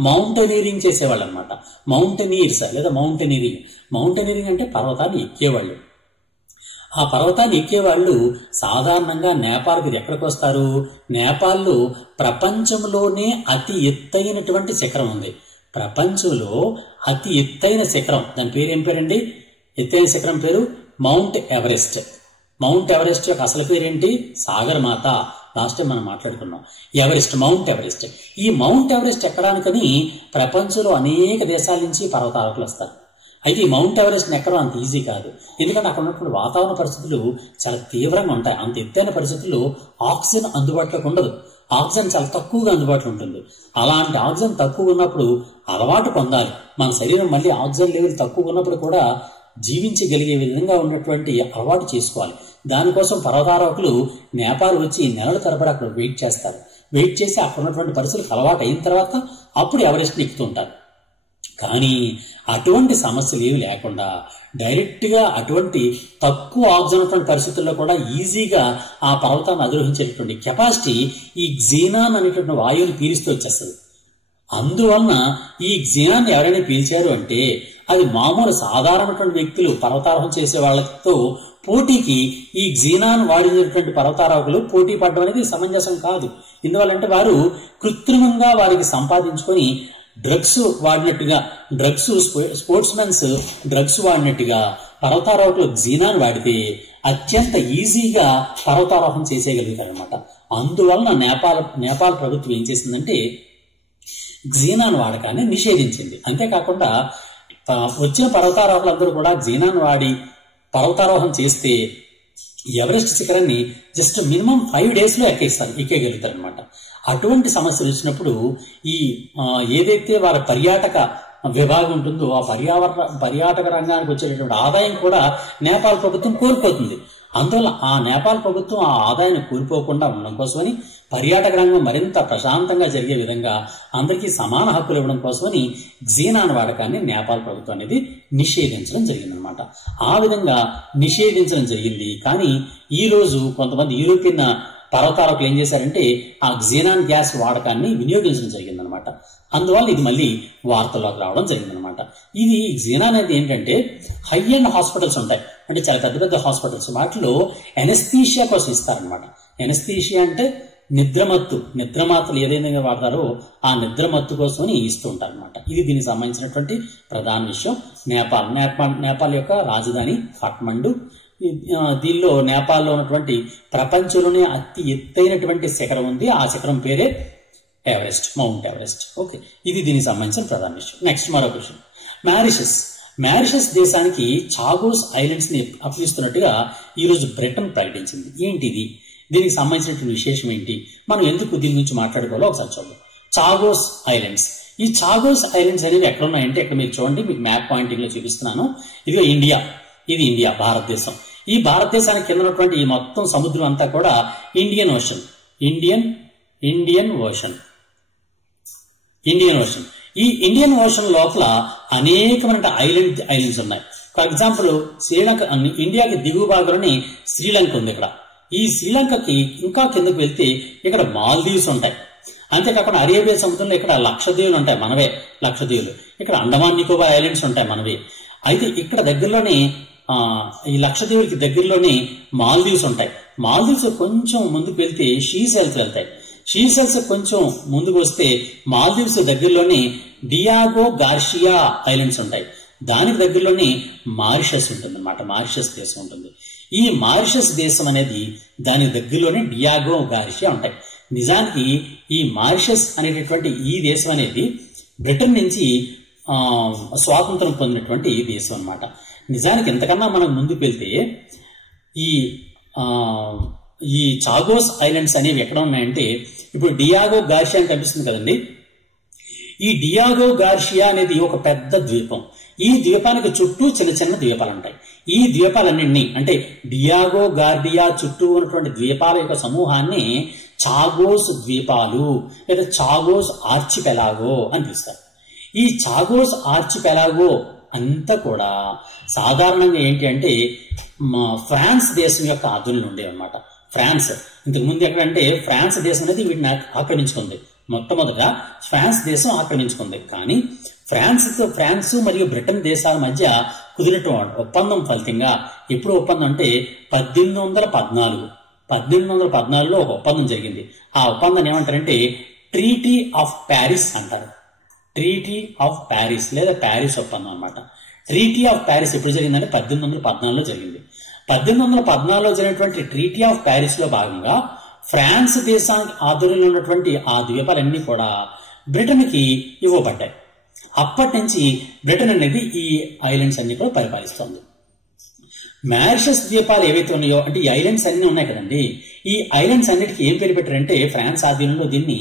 మౌంటైనీరింగ్ చేసేవాళ్ళు అనమాట. మౌంటైనీర్స్ లేదా మౌంటైనీరింగ్ అంటే పర్వతాన్ని ఎక్కేవాళ్ళు. ఆ పర్వతాన్ని ఎక్కేవాళ్ళు సాధారణంగా నేపాల్కి ఎక్కడికి వస్తారు? నేపాల్లో ప్రపంచంలోనే అతి ఎత్తైనటువంటి శిఖరం ఉంది. ప్రపంచంలో అతి ఎత్తైన శిఖరం, దాని పేరు ఏం పేరండి? ఎత్తైన శిఖరం పేరు మౌంట్ ఎవరెస్ట్. మౌంట్ ఎవరెస్ట్ యొక్క అసలు పేరేంటి? సాగరమాత. లాస్ట్ టైం మనం మాట్లాడుకున్నాం. Everest, mount Everest. ఈ మౌంట్ ఎవరెస్ట్ ఎక్కడానికని ప్రపంచంలో అనేక దేశాల నుంచి పర్వతారోహకులు వస్తారు. అయితే ఈ మౌంట్ ఎవరెస్ట్ని ఎక్కడం అంత ఈజీ కాదు. ఎందుకంటే అక్కడ ఉన్నటువంటి వాతావరణ పరిస్థితులు చాలా తీవ్రంగా ఉంటాయి. అంత ఎత్తైన పరిస్థితుల్లో ఆక్సిజన్ అందుబాటులోకి ఉండదు. ఆక్సిజన్ చాలా తక్కువగా అందుబాటులో ఉంటుంది. అలాంటి ఆక్సిజన్ తక్కువ ఉన్నప్పుడు అలవాటు పొందాలి. మన శరీరం మళ్ళీ ఆక్సిజన్ లెవెల్ తక్కువ ఉన్నప్పుడు కూడా జీవించగలిగే విధంగా ఉన్నటువంటి అలవాటు చేసుకోవాలి. దానికోసం పర్వతారోహకులు నేపాల్ వచ్చి నెలల తరబడి అక్కడ వెయిట్ చేస్తారు. వెయిట్ చేసి అక్కడ ఉన్నటువంటి పరిస్థితులకు అలవాటు అయిన తర్వాత అప్పుడు ఎవరెస్ట్ని ఎక్కుతుంటారు. కానీ అటువంటి సమస్యలు ఏమి లేకుండా డైరెక్ట్గా అటువంటి తక్కువ ఆక్సిజన్ ఉన్నటువంటి పరిస్థితుల్లో కూడా ఈజీగా ఆ పర్వతాన్ని అధిరోహించేటటువంటి కెపాసిటీ ఈ క్సీనాన్ అనేటువంటి వాయువుని పీలుస్తూ వచ్చేస్తుంది. అందువలన ఈ క్సీనాన్ని ఎవరైనా పీల్చారు అంటే అది మామూలు సాధారణటువంటి వ్యక్తులు పర్వతారోహణ చేసే వాళ్ళతో పోటీకి ఈ క్సీనాన్ వాడినటువంటి పర్వతారోహకులు పోటీ పడడం అనేది సమంజసం కాదు. ఎందువల్లంటే వారు కృత్రిమంగా వారికి సంపాదించుకొని డ్రగ్స్ వాడినట్టుగా, స్పోర్ట్స్ మెన్స్ డ్రగ్స్ వాడినట్టుగా పర్వతారోహకులు క్సీనాన్ వాడితే అత్యంత ఈజీగా పర్వతారోహణ చేసేయగలుగుతారు అనమాట. అందువలన నేపాల్ ప్రభుత్వం ఏం చేసిందంటే క్సీనాన్ వాడకాన్ని నిషేధించింది. అంతేకాకుండా వచ్చిన పర్వతారోహకులందరూ కూడా క్సీనాన్ వాడి పర్వతారోహణ చేస్తే ఎవరెస్ట్ శిఖరాన్ని జస్ట్ మినిమం 5 days ఎక్కేయగలుగుతారు అనమాట. అటువంటి సమస్యలు వచ్చినప్పుడు ఈ ఏదైతే వారి పర్యాటక విభాగం ఉంటుందో ఆ పర్యాటక రంగానికి వచ్చేటటువంటి ఆదాయం కూడా నేపాల్ ప్రభుత్వం కోల్పోతుంది. అందువల్ల ఆ నేపాల్ ప్రభుత్వం ఆ ఆదాయాన్ని కోల్పోకుండా ఉండడం కోసమని పర్యాటక రంగం మరింత ప్రశాంతంగా జరిగే విధంగా అందరికీ సమాన హక్కులు ఇవ్వడం కోసమని క్సీనాన్ వాడకాన్ని నేపాల్ ప్రభుత్వం అనేది నిషేధించడం జరిగిందనమాట. ఆ విధంగా నిషేధించడం జరిగింది. కానీ ఈ రోజు కొంతమంది యూరోపియన్ పర్వతారోహకులు ఏం చేశారంటే ఆ క్సీనాన్ గ్యాస్ వాడకాన్ని వినియోగించడం జరిగిందనమాట. అందువల్ల ఇది మళ్ళీ వార్తల్లోకి రావడం జరిగిందనమాట. ఇది క్సీనాన్ అనేది ఏంటంటే హై ఎండ్ హాస్పిటల్స్ ఉంటాయి, అంటే చాలా పెద్ద పెద్ద హాస్పిటల్స్, వాటిలో ఎనస్థీషియా కోసం ఇస్తారనమాట. ఎనస్థీషియా అంటే నిద్రమాత్రలు ఏదైనా వాడతారో ఆ నిద్రమత్తు కోసమని ఇస్తూ ఉంటారు అనమాట. ఇది దీనికి సంబంధించినటువంటి ప్రధాన విషయం. నేపాల్ యొక్క రాజధాని కాఠ్మండు. దీనిలో నేపాల్లో ఉన్నటువంటి ప్రపంచంలోనే అతి ఎత్తైనటువంటి శిఖరం ఉంది. ఆ శిఖరం పేరే ఎవరెస్ట్, మౌంట్ ఎవరెస్ట్. ఓకే, ఇది దీనికి సంబంధించిన ప్రధాన విషయం. నెక్స్ట్ మరొక విషయం, మారిషస్ దేశానికి చాగోస్ ఐలాండ్స్ ని అప్పగిస్తున్నట్టుగా ఈ రోజు బ్రిటన్ ప్రకటించింది. ఏంటిది? దీనికి సంబంధించినటువంటి విశేషం ఏంటి? మనం ఎందుకు దీని గురించి మాట్లాడుకోవాలో ఒకసారి చూద్దాం. Chagos islands. ఈ చాగోస్ ఐలాండ్స్ అనేవి ఎక్కడ ఉన్నాయంటే ఇక్కడ మీరు చూడండి, మీకు మ్యాప్ పాయింటింగ్ లో చూపిస్తున్నాను. ఇదిగో ఇండియా, ఇది ఇండియా, భారతదేశం. ఈ భారతదేశానికి కింద ఉన్నటువంటి ఈ మొత్తం సముద్రం అంతా కూడా ఇండియన్ ఓషన్. ఈ ఇండియన్ ఓషన్ లోపల అనేకమైన ఐలాండ్స్ ఉన్నాయి. ఫర్ ఎగ్జాంపుల్ శ్రీలంక, ఇండియాకి దిగువ భాగంలోని శ్రీలంక ఉంది. ఇక్కడ ఈ శ్రీలంకకి ఇంకా కిందకు వెళ్తే ఇక్కడ మాల్దీవ్స్ ఉంటాయి. అంతేకాకుండా అరేబియా సముద్రంలో ఇక్కడ లక్షద్వీపులు ఉంటాయి, మనవే లక్షద్వీపులు. ఇక్కడ అండమాన్ నికోబార్ ఐలాండ్స్ ఉంటాయి, మనవే. అయితే ఇక్కడ దగ్గరలోనే ఈ లక్షద్వీపులకి దగ్గరలోనే మాల్దీవ్స్ ఉంటాయి. మాల్దీవ్స్ కొంచెం ముందుకు వెళ్తే షీసెల్స్ వెళ్తాయి. షీసెల్స్ కొంచెం ముందుకు వస్తే మాల్దీవ్స్ దగ్గరలోనే డియాగో గార్షియా ఐలాండ్స్ ఉంటాయి. దానికి దగ్గరలోనే మారిషస్ ఉంటుంది అనమాట. మారిషస్ దేశం ఉంటుంది. ఈ మారిషస్ దేశం అనేది దానికి దగ్గరలోనే డియాగో గార్షియా ఉంటాయి. నిజానికి ఈ మారిషస్ అనేటటువంటి ఈ దేశం అనేది బ్రిటన్ నుంచి స్వాతంత్రం పొందినటువంటి దేశం అనమాట. నిజానికి ఎంతకన్నా మనం ముందుకు వెళ్తే ఈ చాగోస్ ఐలాండ్స్ అనేవి ఎక్కడ ఉన్నాయంటే ఇప్పుడు డియాగో గార్షియా అని కనిపిస్తుంది కదండి. ఈ డియాగో గార్షియా అనేది ఒక పెద్ద ద్వీపం. ఈ ద్వీపానికి చుట్టూ చిన్న చిన్న ద్వీపాలు ఉంటాయి. ఈ ద్వీపాలన్నింటినీ అంటే డియాగో గార్డియా చుట్టూ ఉన్నటువంటి ద్వీపాల యొక్క సమూహాన్ని చాగోస్ ద్వీపాలు లేదా చాగోస్ ఆర్చిపెలాగో అని పిలుస్తారు. ఈ చాగోస్ ఆర్చిపెలాగో అంతా కూడా సాధారణంగా ఏంటి అంటే ఫ్రాన్స్ దేశం యొక్క ఆధునంలో ఉండేవన్నమాట. ఫ్రాన్స్ ఇంతకు ముందు ఎక్కడంటే ఫ్రాన్స్ దేశం అనేది వీటిని ఆక్రమించుకుంది. మొట్టమొదట ఫ్రాన్స్ దేశం ఆక్రమించుకుంది. కానీ ఫ్రాన్స్ మరియు బ్రిటన్ దేశాల మధ్య కుదిరినటువంటి ఒప్పందం ఫలితంగా, ఎప్పుడు ఒప్పందం అంటే 1814లో ఒక ఒప్పందం జరిగింది. ఆ ఒప్పందాన్ని ఏమంటారంటే ట్రీటీ ఆఫ్ ప్యారిస్ అంటారు. ట్రీటీ ఆఫ్ ప్యారిస్ లేదా ప్యారిస్ ఒప్పందం అన్నమాట. ట్రీటీ ఆఫ్ ప్యారిస్ ఎప్పుడు జరిగిందంటే 1814లో జరిగింది. 1814లో జరిగినటువంటి ట్రీటీ ఆఫ్ ప్యారిస్ లో భాగంగా ఫ్రాన్స్ దేశానికి ఆధ్వర్యంలో ఉన్నటువంటి ఆ ద్వీపాలన్నీ కూడా బ్రిటన్ కి ఇవ్వబడ్డాయి. అప్పటి నుంచి బ్రిటన్ అనేది ఈ ఐలాండ్స్ అన్ని కూడా పరిపాలిస్తోంది. మారిషస్ ద్వీపాలు ఏవైతే ఉన్నాయో, అంటే ఈ ఐలాండ్స్ అన్ని ఉన్నాయి కదండి, ఈ ఐలాండ్స్ అన్నిటికీ ఏం పేరు పెట్టారంటే ఫ్రాన్స్ ఆధీనంలో దీన్ని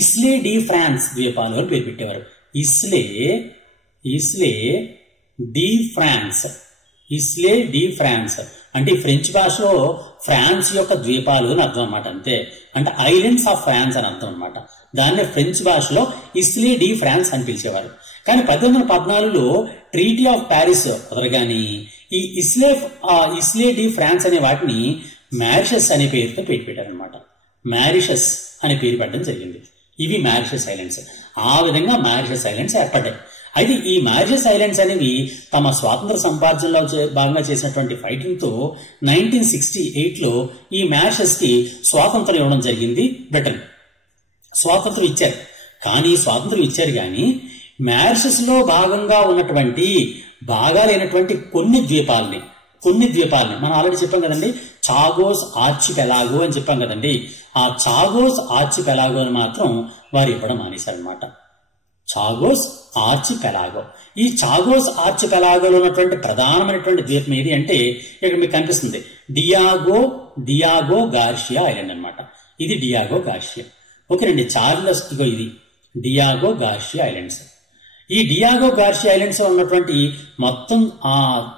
ఇస్లే డి ఫ్రాన్స్ ద్వీపాలు అని పేరు పెట్టేవారు. ఇస్లే డి ఫ్రాన్స్ అంటే ఫ్రెంచ్ భాషలో ఫ్రాన్స్ యొక్క ద్వీపాలు అని అర్థం అనమాట. అంతే, అంటే ఐలాండ్స్ ఆఫ్ ఫ్రాన్స్ అని అర్థం అనమాట. దాన్నే ఫ్రెంచ్ భాషలో ఇస్లే డి ఫ్రాన్స్ అని పిలిచేవారు. కానీ 1814లో ట్రీటీ ఆఫ్ ప్యారిస్ కుదరగాని ఈ ఇస్లే డి ఫ్రాన్స్ అనే వాటిని మారిషస్ అనే పేరుతో పేరు పెట్టారనమాట. మారిషస్ అనే పేరు పెట్టడం జరిగింది. ఇవి మారిషస్ ఐలాండ్స్. ఆ విధంగా మారిషస్ ఐలాండ్స్ ఏర్పడ్డాయి. అయితే ఈ మారిషస్ ఐలాండ్స్ అనేవి తమ స్వాతంత్ర సంపార్జనలో భాగంగా చేసినటువంటి ఫైటింగ్ తో 1968లో ఈ మారిషస్ కి స్వాతంత్రం ఇవ్వడం జరిగింది. బ్రిటన్ స్వాతంత్రం ఇచ్చారు. కానీ మారిషస్ లో భాగంగా ఉన్నటువంటి భాగాలైనటువంటి కొన్ని ద్వీపాలని మనం ఆల్రెడీ చెప్పాం కదండి, చాగోస్ ఆర్చిపెలాగో అని చెప్పాం కదండి. ఆ చాగోస్ ఆర్చిపెలాగో అని మాత్రం వారు ఇవ్వడం మానేశారనమాట. చాగోస్ ఆర్చిపెలాగో. ఈ చాగోస్ ఆర్చిపెలాగోలో ఉన్నటువంటి ప్రధానమైనటువంటి ద్వీపం ఏది అంటే ఇక్కడ మీకు కనిపిస్తుంది డియాగో గార్షియా ఐలాండ్ అనమాట. ఇది డియాగో గార్షియా. ఓకేనండి. చార్లెస్ ఇగో ఇది డియాగో గార్షియా ఐలాండ్స్. ఈ డియాగో గార్షియా ఐలాండ్స్ లో ఉన్నటువంటి మొత్తం ఆ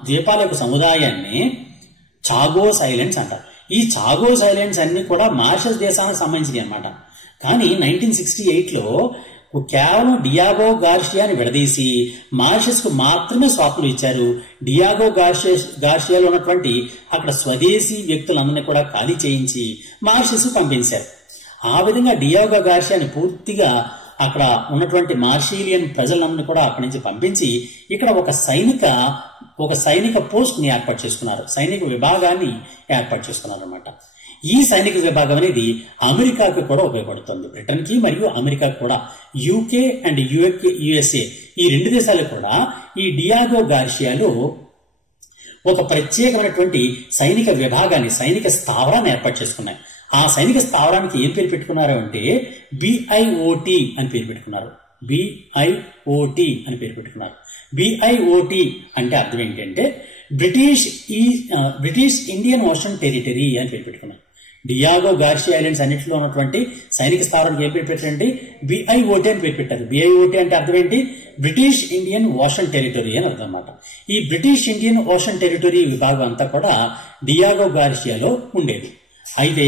ద్వీపాల యొక్క సముదాయాన్ని చాగోస్ ఐలాండ్స్ అంటారు. ఈ చాగోస్ ఐలాండ్స్ అన్ని కూడా మారిషస్ దేశానికి సంబంధించినవి అనమాట. కానీ 1968లో కేవలం డియాగో గార్షియాని విడదీసి మారిషస్ కు మాత్రమే స్వాతంత్రం ఇచ్చారు. డియాగో గార్షియాలో ఉన్నటువంటి అక్కడ స్వదేశీ వ్యక్తులందరినీ కూడా ఖాళీ చేయించి మారిషస్ కు పంపించారు. ఆ విధంగా డియాగో గార్షియాని పూర్తిగా అక్కడ ఉన్నటువంటి మార్షిలియన్ ప్రజలందరినీ కూడా అక్కడి నుంచి పంపించి ఇక్కడ ఒక సైనిక పోస్ట్ ని ఏర్పాటు చేసుకున్నారు. సైనిక విభాగాన్ని ఏర్పాటు చేసుకున్నారు అనమాట. ఈ సైనిక విభాగం అనేది అమెరికాకు కూడా ఉపయోగపడుతుంది. బ్రిటన్ కి మరియు అమెరికాకు కూడా, యూకే అండ్ యుఎస్ఏ ఈ రెండు దేశాలు కూడా ఈ డియాగో గార్షియాలో ఒక ప్రత్యేకమైనటువంటి సైనిక విభాగాన్ని, సైనిక స్థావరాన్ని ఏర్పాటు చేసుకున్నాయి. ఆ సైనిక స్థావరానికి ఏం పేరు పెట్టుకున్నారు అంటే బిఐఓటి అని పేరు పెట్టుకున్నారు. బిఐఓటి అంటే అర్థం ఏంటంటే బ్రిటిష్ ఇండియన్ ఓషన్ టెరిటరీ అని పేరు పెట్టుకున్నారు. డియాగో గార్షియా ఐలాండ్స్ అన్నింటిలో ఉన్నటువంటి సైనిక స్థావరానికి ఏం పేరు పెట్టారంటే బిఐఓటి అని పేరు పెట్టారు. బిఐఓటి అంటే అర్థం ఏంటి? బ్రిటిష్ ఇండియన్ ఓషన్ టెరిటరీ అని అర్థం అన్నమాట. ఈ బ్రిటిష్ ఇండియన్ ఓషన్ టెరిటరీ విభాగం అంతా కూడా డియాగో గార్షియాలో ఉండేది. అయితే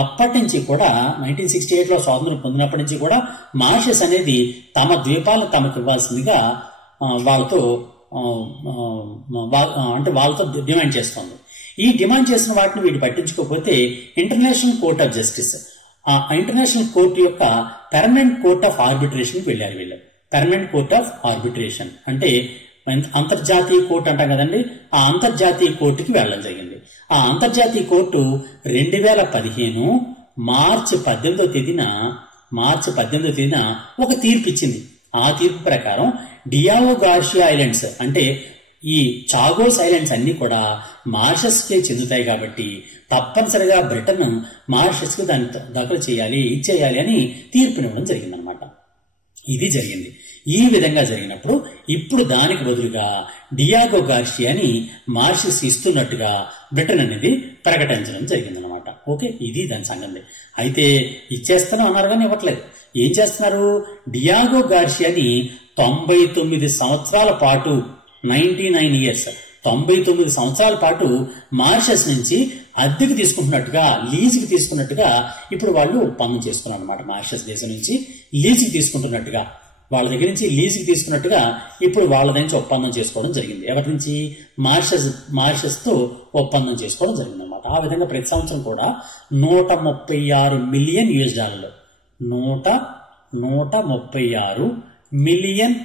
అప్పటి నుంచి కూడా 1968లో స్వాతంత్రం పొందినప్పటి నుంచి కూడా మారిషస్ అనేది తమ ద్వీపాలను తమకు ఇవ్వాల్సిందిగా వాళ్ళతో డిమాండ్ చేస్తోంది. ఈ డిమాండ్ చేసిన వాటిని వీటి పట్టించుకోకపోతే ఇంటర్నేషనల్ కోర్ట్ ఆఫ్ జస్టిస్, ఆ ఇంటర్నేషనల్ కోర్టు యొక్క పెర్మనెంట్ కోర్ట్ ఆఫ్ ఆర్బిట్రేషన్ వెళ్ళారు. పెర్మనెంట్ కోర్ట్ ఆఫ్ ఆర్బిట్రేషన్ అంటే అంతర్జాతీయ కోర్టు అంటాం కదండి, ఆ అంతర్జాతీయ కోర్టుకి వెళ్ళడం జరిగింది. ఆ అంతర్జాతీయ కోర్టు 2015 మార్చి 18వ తేదీన ఒక తీర్పు ఇచ్చింది. ఆ తీర్పు ప్రకారం డియాగో గార్షియా ఐలాండ్స్ అంటే ఈ చాగోస్ ఐలాండ్స్ అన్ని కూడా మారిషస్ కే చెందుతాయి కాబట్టి తప్పనిసరిగా బ్రిటన్ మారిషస్ కి దాన్ని దాఖలు ఇచ్చేయాలి అని తీర్పునివ్వడం జరిగిందనమాట. ఇది జరిగింది. ఈ విధంగా జరిగినప్పుడు ఇప్పుడు దానికి బదులుగా డియాగో గార్షియాని మారిషస్ ఇస్తున్నట్టుగా బ్రిటన్ అనేది ప్రకటించడం జరిగిందనమాట. ఓకే, ఇది దాని సంగతి. అయితే ఇచ్చేస్తాను అన్నారు కానీ ఇవ్వట్లేదు. ఏం చేస్తున్నారు? డియాగో గార్షియాని 99 సంవత్సరాల పాటు 99 ఇయర్స్ 99 సంవత్సరాల పాటు మారిషస్ నుంచి అద్దెకి తీసుకుంటున్నట్టుగా, లీజుకి తీసుకున్నట్టుగా ఇప్పుడు వాళ్ళు ఒప్పందం చేసుకున్నారు అనమాట. మారిషస్ దేశం నుంచి లీజుకి తీసుకుంటున్నట్టుగా, వాళ్ళ దగ్గర నుంచి లీజుకి తీసుకున్నట్టుగా ఇప్పుడు వాళ్ళ నుంచి ఒప్పందం చేసుకోవడం జరిగింది. ఎవరి నుంచి? మారిషస్ తో ఒప్పందం చేసుకోవడం జరిగింది అనమాట. ఆ విధంగా ప్రతి సంవత్సరం కూడా $136 మిలియన్, 136 మిలియన్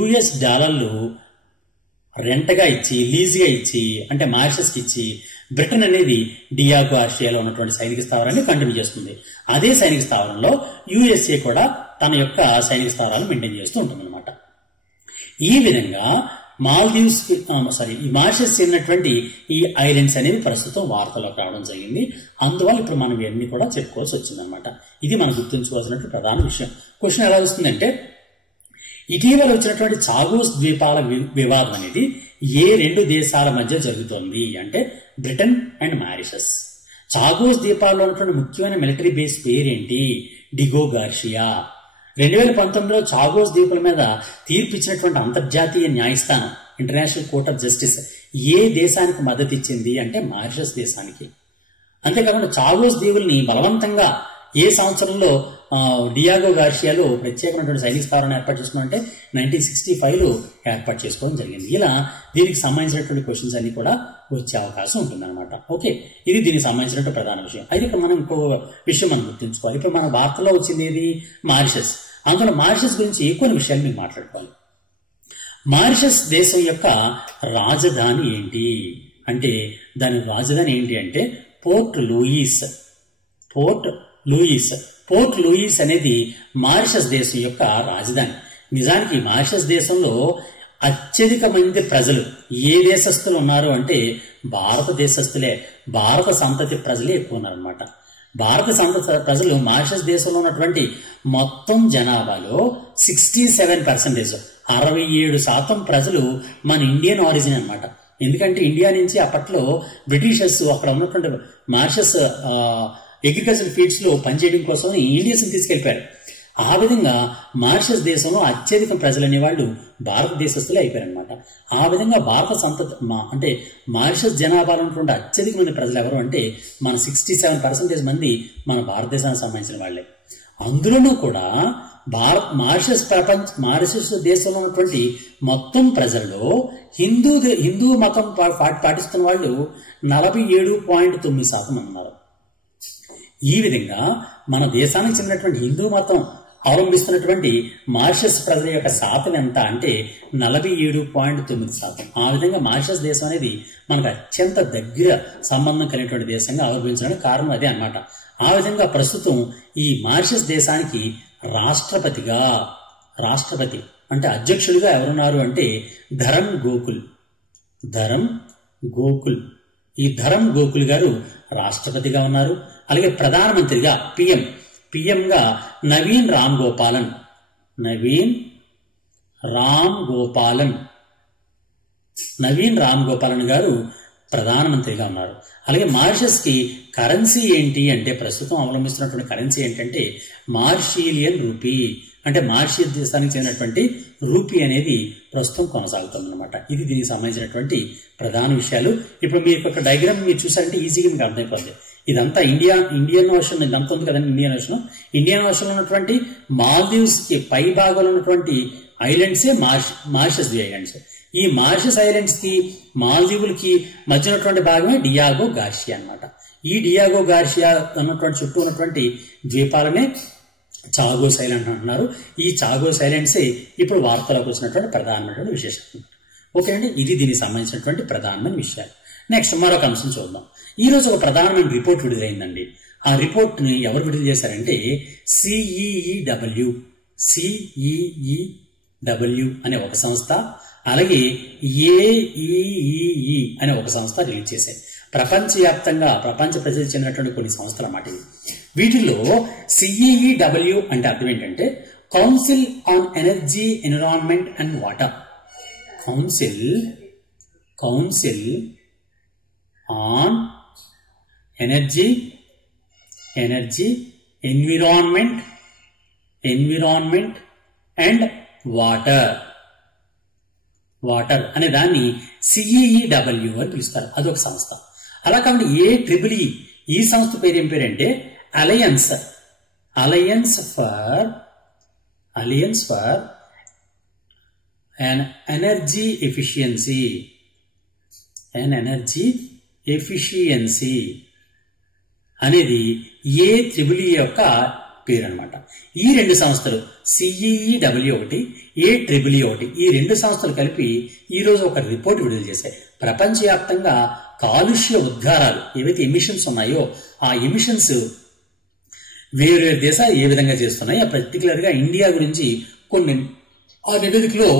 US డాలర్లు రెంట్గా ఇచ్చి, లీజ్గా ఇచ్చి, అంటే మారిషస్కి ఇచ్చి, బ్రిటన్ అనేది డియాగో గార్షియాలో ఉన్నటువంటి సైనిక స్థావరాన్ని కంటిన్యూ చేస్తుంది. అదే సైనిక స్థావరంలో USA కూడా తన యొక్క సైనిక స్థావరాలు మెయింటైన్ చేస్తూ ఉంటుందన్నమాట. ఈ విధంగా మాల్దీవ్స్ ఈ మారిషస్ చెందినటువంటి ఈ ఐలాండ్స్ అనేవి ప్రస్తుతం వార్తల్లోకి రావడం జరిగింది. అందువల్ల ఇప్పుడు మనం ఇవన్నీ కూడా చెప్పుకోవాల్సి వచ్చిందనమాట. ఇది మనం గుర్తుంచుకోవాల్సినటువంటి ప్రధాన విషయం. క్వశ్చన్ ఎలా వస్తుందంటే, ఇటీవల వచ్చినటువంటి చాగోస్ ద్వీపాల వివాదం అనేది ఏ రెండు దేశాల మధ్య జరుగుతోంది అంటే బ్రిటన్ అండ్ మారిషస్. చాగోస్ ద్వీపాల్లో ఉన్నటువంటి ముఖ్యమైన మిలిటరీ బేస్ పేరేంటి? Diego Garcia. 2019లో చాగోస్ ద్వీపాల మీద తీర్పు ఇచ్చినటువంటి అంతర్జాతీయ న్యాయస్థానం ఇంటర్నేషనల్ కోర్ట్ ఆఫ్ జస్టిస్ ఏ దేశానికి మద్దతు ఇచ్చింది అంటే మారిషస్ దేశానికి. అంతేకాకుండా చాగోస్ దీవుల్ని బలవంతంగా ఏ సంవత్సరంలో డియాగో గార్షియాలో ప్రత్యేకమైనటువంటి సైనిక స్థావరాన్ని ఏర్పాటు చేసుకున్నారంటే 1965లో ఏర్పాటు చేసుకోవడం జరిగింది. ఇలా దీనికి సంబంధించినటువంటి క్వశ్చన్స్ అన్ని కూడా వచ్చే అవకాశం ఉంటుందన్నమాట. ఓకే, ఇది దీనికి సంబంధించినటువంటి ప్రధాన విషయం. అయితే ఇక్కడ మనం ఇంకో విషయం మనం గుర్తుంచుకోవాలి. ఇప్పుడు మన వార్తలో వచ్చింది ఏది? మారిషస్. అందులో మారిషస్ గురించి కొన్ని విషయాలు మేము మాట్లాడుకోవాలి. మారిషస్ దేశం యొక్క రాజధాని ఏంటి అంటే, దాని రాజధాని ఏంటి అంటే పోర్ట్ లూయిస్. పోర్ట్ లూయిస్ అనేది మారిషస్ దేశం యొక్క రాజధాని. నిజానికి మారిషస్ దేశంలో అత్యధిక మంది ప్రజలు ఏ దేశస్తులు ఉన్నారు అంటే భారతదేశస్తులే, భారత సంతతి ప్రజలే ఎక్కువ ఉన్నారనమాట. భారత సంతతి ప్రజలు మారిషస్ దేశంలో ఉన్నటువంటి మొత్తం జనాభాలో 67%, 67% ప్రజలు మన ఇండియన్ ఆరిజిన్ అనమాట. ఎందుకంటే ఇండియా నుంచి అప్పట్లో బ్రిటిషర్స్ అక్కడ ఉన్నటువంటి మారిషస్ అగ్రికల్చర్ ఫీల్డ్స్ లో పనిచేయడం కోసం ఇండియన్స్ తీసుకెళ్లిపోయారు. ఆ విధంగా మారిషస్ దేశంలో అత్యధిక ప్రజలు అనేవాళ్ళు భారతదేశస్తులే అయిపోయారనమాట. ఆ విధంగా భారత సంతతి అంటే మారిషస్ జనాభాలో ఉన్నటువంటి అత్యధిక మంది ప్రజలు ఎవరు అంటే మన 67% మంది మన భారతదేశానికి సంబంధించిన వాళ్లే. అందులోనూ కూడా మారిషస్ దేశంలో ఉన్నటువంటి మొత్తం ప్రజల్లో హిందూ మతం పాటిస్తున్న వాళ్ళు 47.9% ఉన్నారు. ఈ విధంగా మన దేశానికి చెందినటువంటి హిందూ మతం అవలంబిస్తున్నటువంటి మారిషస్ ప్రజల యొక్క శాతం ఎంత అంటే 47.9%. ఆ విధంగా మారిషస్ దేశం అనేది మనకు అత్యంత దగ్గర సంబంధం కలిగినటువంటి దేశంగా ఆవిర్భవించడానికి కారణం అదే అన్నమాట. ఆ విధంగా ప్రస్తుతం ఈ మారిషస్ దేశానికి రాష్ట్రపతి అంటే అధ్యక్షుడిగా ఎవరున్నారు అంటే ధరమ్ గోకుల్. ఈ ధరమ్ గోకుల్ గారు రాష్ట్రపతిగా ఉన్నారు. అలాగే ప్రధానమంత్రిగా పిఎంగా నవీన్ రామ్ గోపాలన్ గారు ప్రధానమంత్రిగా ఉన్నారు. అలాగే మారిషస్ కి కరెన్సీ ఏంటి అంటే ప్రస్తుతం అవలంబిస్తున్నటువంటి కరెన్సీ ఏంటంటే మార్షిలియన్ రూపీ. అంటే మారిషస్ దేశానికి చెందినటువంటి రూపీ అనేది ప్రస్తుతం కొనసాగుతుంది అనమాట. ఇది దీనికి సంబంధించినటువంటి ప్రధాన విషయాలు. ఇప్పుడు మీకు ఒక డయాగ్రామ్ మీరు చూసారంటే ఈజీగా మీకు అర్థమైపోతుంది. ఇదంతా ఇండియన్ ఓషన్, ఇదంతా ఉంది కదండి ఇండియన్ ఓషన్ లో ఉన్నటువంటి మాల్దీవ్స్ కి పై భాగంలో ఉన్నటువంటి ఐలాండ్సే మారిషస్ ఐలాండ్స్. ఈ మారిషస్ ఐలాండ్స్ కి మాల్దీవులకి మధ్య ఉన్నటువంటి భాగమే డియాగో గార్షియా అన్నమాట. ఈ డియాగో గార్షియా ఉన్నటువంటి చుట్టూ ఉన్నటువంటి ద్వీపాలనే చాగోస్ ఐలాండ్ అంటున్నారు. ఈ చాగోస్ ఐలాండ్సే ఇప్పుడు వార్తలోకి వచ్చినటువంటి ప్రధానమైనటువంటి విశేషం. ఓకే అండి, ఇది దీనికి సంబంధించినటువంటి ప్రధానమైన విషయాలు. నెక్స్ట్ మరొక అంశం చూద్దాం. ఈ రోజు ఒక ప్రధానమైన రిపోర్ట్ విడుదలైందండి. ఆ రిపోర్ట్ ని ఎవరు విడుదల చేశారంటే CEEW అనే ఒక సంస్థ, అలాగే AEEE అనే ఒక సంస్థ రిలీజ్ చేశాయి. ప్రపంచవ్యాప్తంగా ప్రపంచ ప్రసిద్ధి చెందినటువంటి కొన్ని సంస్థలు అన్నమాట ఇవి. వీటిల్లో CEEW అంటే అర్థం ఏంటంటే council on energy, environment and water. Council on energy, environment and water అనే దాన్ని CEEW అని పిలుస్తారు. అదొక సంస్థ. అలా కాబట్టి AEEE ఈ సంస్థ పేరు ఏం పేరంటే అలయన్స్ ఫర్ ఎనర్జీ ఎఫిషియన్సీ అనేది AEEE యొక్క పేరు అనమాట. ఈ రెండు సంస్థలు CEEW ఒకటి, AEEE ఒకటి, ఈ రెండు సంస్థలు కలిపి ఈ రోజు ఒక రిపోర్ట్ విడుదల చేశాయి. ప్రపంచవ్యాప్తంగా కాలుష్య ఉద్గారాలు ఏవైతే ఎమిషన్స్ ఉన్నాయో ఆ ఎమిషన్స్ వేరు దేశాలు ఏ విధంగా చేస్తున్నాయి, పర్టికులర్ గా ఇండియా గురించి ఆ నివేదికలో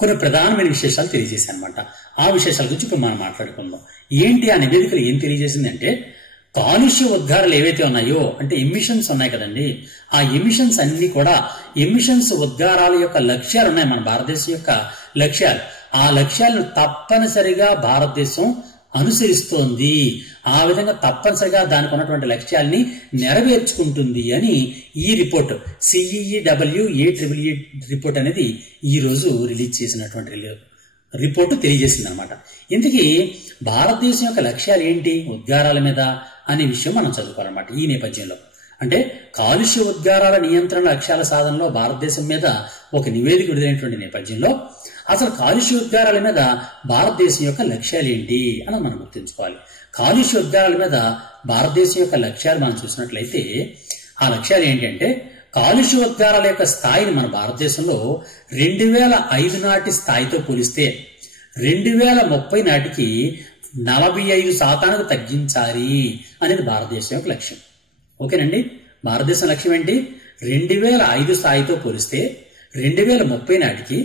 కొన్ని ప్రధానమైన విశేషాలు తెలియజేశాయి అనమాట. ఆ విశేషాల గురించి ఇప్పుడు మనం మాట్లాడుకుందాం. ఏంటి ఆ నివేదికలు ఏం తెలియజేసిందంటే, కాలుష్య ఉద్గారాలు ఏవైతే ఉన్నాయో అంటే ఎమిషన్స్ ఉన్నాయి కదండి, ఆ ఎమిషన్స్ అన్ని కూడా ఎమిషన్స్ ఉద్గారాల యొక్క లక్ష్యాలు ఉన్నాయి, మన భారతదేశం యొక్క లక్ష్యాలు. ఆ లక్ష్యాలను తప్పనిసరిగా భారతదేశం అనుసరిస్తోంది. ఆ విధంగా తప్పనిసరిగా దానికి ఉన్నటువంటి లక్ష్యాల్ని నెరవేర్చుకుంటుంది అని ఈ రిపోర్ట్ CEEW AEEE రిపోర్ట్ అనేది ఈ రోజు రిలీజ్ చేసినటువంటి రిపోర్టు తెలియజేసింది అనమాట. ఇంతకీ భారతదేశం యొక్క లక్ష్యాలు ఏంటి ఉద్గారాల మీద అనే విషయం మనం చదువుకోవాలన్నమాట. ఈ నేపథ్యంలో అంటే కాలుష్య ఉద్గారాల నియంత్రణ లక్ష్యాల సాధనలో భారతదేశం మీద ఒక నివేదిక విడుదలైనటువంటి నేపథ్యంలో అసలు కాలుష్య ఉద్గారాల మీద భారతదేశం యొక్క లక్ష్యాలు ఏంటి అని మనం గుర్తుంచుకోవాలి. కాలుష్య ఉద్గారాల మీద భారతదేశం యొక్క లక్ష్యాలు మనం చూసినట్లయితే ఆ లక్ష్యాలు ఏంటంటే, కాలుష్య ఉద్గారాల యొక్క స్థాయిని మన భారతదేశంలో 2005 నాటి స్థాయితో పోలిస్తే 2030 నాటికి 45% తగ్గించాలి అనేది భారతదేశం యొక్క లక్ష్యం. ఓకేనండి, భారతదేశం లక్ష్యం ఏంటి? 2005 స్థాయితో పోలిస్తే 2030 నాటికి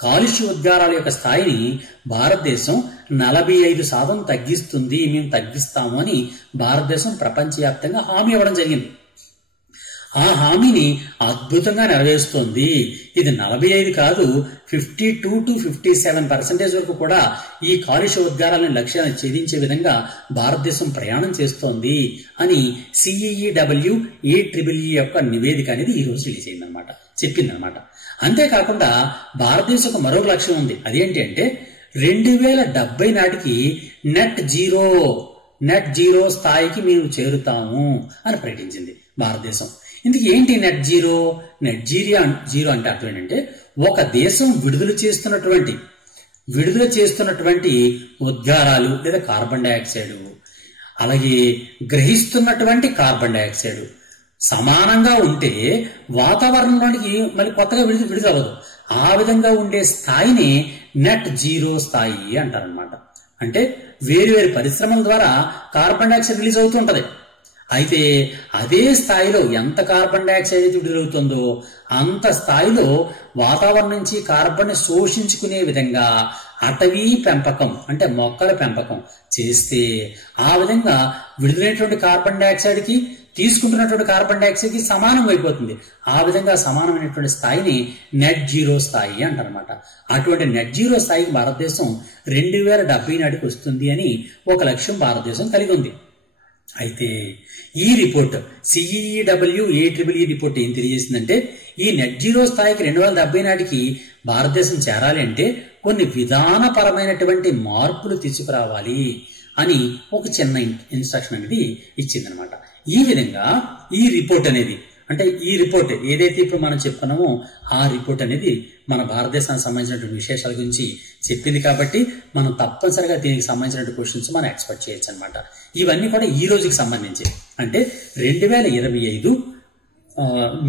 కాలుష్య ఉద్గారాల యొక్క స్థాయిని భారతదేశం 45% తగ్గిస్తుంది, మేము తగ్గిస్తాము అని భారతదేశం ప్రపంచవ్యాప్తంగా హామీ ఇవ్వడం జరిగింది. ఆ హామీని అద్భుతంగా నెరవేరుస్తోంది. ఇది 45 కాదు, 52 to 57% వరకు కూడా ఈ కాలుష్య ఉద్గారాలను లక్ష్యాలను ఛేదించే విధంగా భారతదేశం ప్రయాణం చేస్తోంది అని CEEW AEEE యొక్క నివేదిక అనేది ఈ రోజు రిలీజ్ అయిందనమాట, చెప్పిందనమాట. అంతేకాకుండా భారతదేశం మరొక లక్ష్యం ఉంది. అదేంటి అంటే 2070 నాటికి నెట్ జీరో స్థాయికి మేము చేరుతాము అని ప్రకటించింది భారతదేశం. ఇందుకు ఏంటి నెట్ జీరో అంటే అర్థం ఏంటంటే, ఒక దేశం విడుదల చేస్తున్నటువంటి ఉద్గారాలు లేదా కార్బన్ డైఆక్సైడ్, అలాగే గ్రహిస్తున్నటువంటి కార్బన్ డైఆక్సైడ్ సమానంగా ఉంటే వాతావరణంలోనికి మళ్ళీ కొత్తగా విడుదలవ్వదు. ఆ విధంగా ఉండే స్థాయిని నెట్ జీరో స్థాయి అంటారనమాట. అంటే వేరు పరిశ్రమల ద్వారా కార్బన్ డైఆక్సైడ్ రిలీజ్ అవుతూ ఉంటది. అయితే అదే స్థాయిలో ఎంత కార్బన్ డైఆక్సైడ్ అయితే విడుదలవుతుందో అంత స్థాయిలో వాతావరణం నుంచి కార్బన్ ని శోషించుకునే విధంగా అటవీ పెంపకం అంటే మొక్కల పెంపకం చేస్తే ఆ విధంగా విడుదలైనటువంటి కార్బన్ డైఆక్సైడ్ కి తీసుకుంటున్నటువంటి కార్బన్ డైఆక్సైడ్ కి సమానం అయిపోతుంది. ఆ విధంగా సమానమైనటువంటి స్థాయిని నెట్ జీరో స్థాయి అంటారనమాట. అటువంటి నెట్ జీరో స్థాయికి భారతదేశం 2070 నాటికి వస్తుంది అని ఒక లక్ష్యం భారతదేశం కలిగి ఉంది. అయితే ఈ రిపోర్ట్ CEEW AEEE రిపోర్ట్ ఏం తెలియజేసిందంటే, ఈ నెట్ జీరో స్థాయికి 2070 నాటికి భారతదేశం చేరాలి అంటే కొన్ని విధానపరమైనటువంటి మార్పులు తీసుకురావాలి అని ఒక చిన్న ఇన్స్ట్రక్షన్ అనేది ఇచ్చిందనమాట. ఈ విధంగా ఈ రిపోర్ట్ అనేది అంటే ఈ రిపోర్ట్ ఏదైతే ఇప్పుడు మనం చెప్పుకున్నామో ఆ రిపోర్ట్ అనేది మన భారతదేశానికి సంబంధించినటువంటి విశేషాల గురించి చెప్పింది. కాబట్టి మనం తప్పనిసరిగా దీనికి సంబంధించినటువంటి క్వశ్చన్స్ మనం ఎక్స్పెక్ట్ చేయొచ్చు అనమాట. ఇవన్నీ కూడా ఈ రోజుకి సంబంధించి అంటే 2025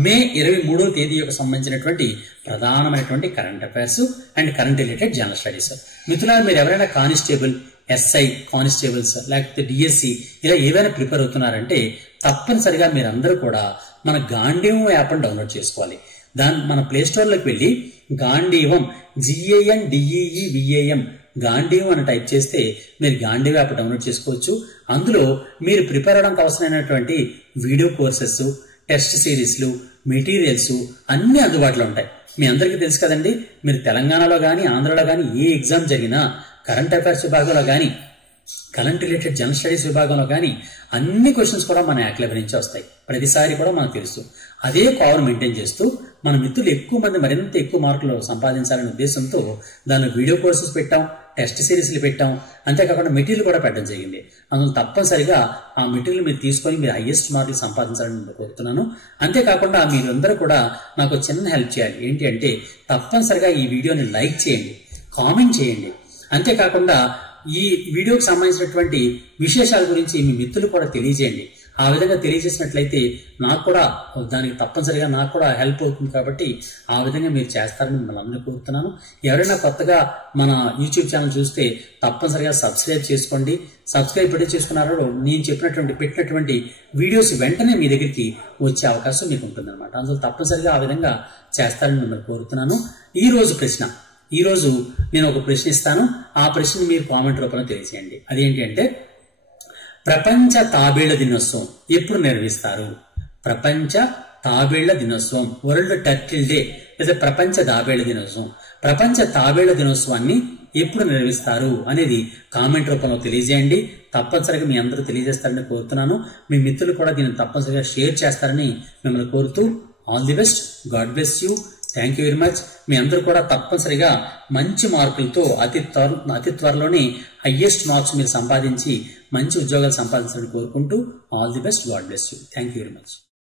మే 23వ తేదీ యొక్క సంబంధించినటువంటి ప్రధానమైనటువంటి current affairs and current related general studies. మిత్రులారా, మీరు ఎవరైనా కానిస్టేబుల్, SI కానిస్టేబుల్స్ లేకపోతే DSC ఇలా ఏవైనా ప్రిపేర్ అవుతున్నారంటే తప్పనిసరిగా మీరందరూ కూడా మన గాంధీవం యాప్ని డౌన్లోడ్ చేసుకోవాలి. మన ప్లే స్టోర్లోకి వెళ్ళి గాంధీవం GANDEEVAM గాంధీవం అని టైప్ చేస్తే మీరు గాంధీవం యాప్ డౌన్లోడ్ చేసుకోవచ్చు. అందులో మీరు ప్రిపేర్ అవడానికి అవసరమైనటువంటి వీడియో కోర్సెస్, టెస్ట్ సిరీస్లు, మెటీరియల్స్ అన్ని అందుబాటులో ఉంటాయి. మీ అందరికీ తెలుసు కదండి, మీరు తెలంగాణలో కానీ ఆంధ్రలో కానీ ఏ ఎగ్జామ్ జరిగినా కరెంట్ అఫైర్స్ విభాగంలో కానీ కరెంట్ రిలేటెడ్ జనరల్ స్టడీస్ విభాగంలో కానీ అన్ని క్వశ్చన్స్ కూడా మన యాక్లెబ్ నుంచి వస్తాయి. ప్రతిసారి కూడా మనకు తెలుసు. అదే పవర్ మెయింటైన్ చేస్తూ మన మిత్రులు ఎక్కువ మంది మరింత ఎక్కువ మార్కులు సంపాదించాలనే ఉద్దేశంతో దానిలో వీడియో కోర్సెస్ పెట్టాం, టెస్ట్ సిరీస్లు పెట్టాం, అంతేకాకుండా మెటీరియల్ కూడా పెట్టడం జరిగింది. అందులో తప్పనిసరిగా ఆ మెటీరియల్ మీరు తీసుకొని మీరు హైయెస్ట్ మార్కులు సంపాదించాలని కోరుతున్నాను. అంతేకాకుండా మీరందరూ కూడా నాకు చిన్న హెల్ప్ చేయాలి. ఏంటి అంటే తప్పనిసరిగా ఈ వీడియోని లైక్ చేయండి, కామెంట్ చేయండి. అంతేకాకుండా ఈ వీడియోకి సంబంధించినటువంటి విశేషాల గురించి మీ మిత్రులు కూడా తెలియజేయండి. ఆ విధంగా తెలియజేసినట్లయితే నాకు కూడా దానికి తప్పనిసరిగా నాకు కూడా హెల్ప్ అవుతుంది. కాబట్టి ఆ విధంగా మీరు చేస్తారని మిమ్మల్ని అందరూ కోరుతున్నాను. ఎవరైనా కొత్తగా మన యూట్యూబ్ ఛానల్ చూస్తే తప్పనిసరిగా సబ్స్క్రైబ్ చేసుకోండి. సబ్స్క్రైబ్ పెట్టి చేసుకున్నారో నేను పెట్టినటువంటి వీడియోస్ వెంటనే మీ దగ్గరికి వచ్చే అవకాశం మీకు ఉంటుందన్నమాట. అందులో తప్పనిసరిగా ఆ విధంగా చేస్తారని మిమ్మల్ని కోరుతున్నాను. ఈ రోజు నేను ఒక ప్రశ్న ఇస్తాను. ఆ ప్రశ్నని మీరు కామెంట్ రూపంలో తెలియజేయండి. అదేంటి అంటే, ప్రపంచ తాబేళ్ల దినోత్సవం ఎప్పుడు నిర్వహిస్తారు? ప్రపంచ తాబేళ్ల దినోత్సవం, వరల్డ్ టర్టిల్ డే లేదా ప్రపంచ తాబేళ్ల దినోత్సవం, ప్రపంచ తాబేళ్ల దినోత్సవాన్ని ఎప్పుడు నిర్వహిస్తారు అనేది కామెంట్ రూపంలో తెలియజేయండి. తప్పనిసరిగా మీ అందరూ తెలియజేస్తారని కోరుతున్నాను. మీ మిత్రులు కూడా దీన్ని తప్పనిసరిగా షేర్ చేస్తారని మిమ్మల్ని కోరుతూ, all the best, God bless you, thank you very much. మీ అందరూ కూడా తప్పనిసరిగా మంచి మార్కులతో అతి త్వరలోనే హైయెస్ట్ మార్క్స్ మీరు సంపాదించి మంచి ఉద్యోగాలు సంపాదించాలని కోరుకుంటూ, all the best, God bless you, thank you very much.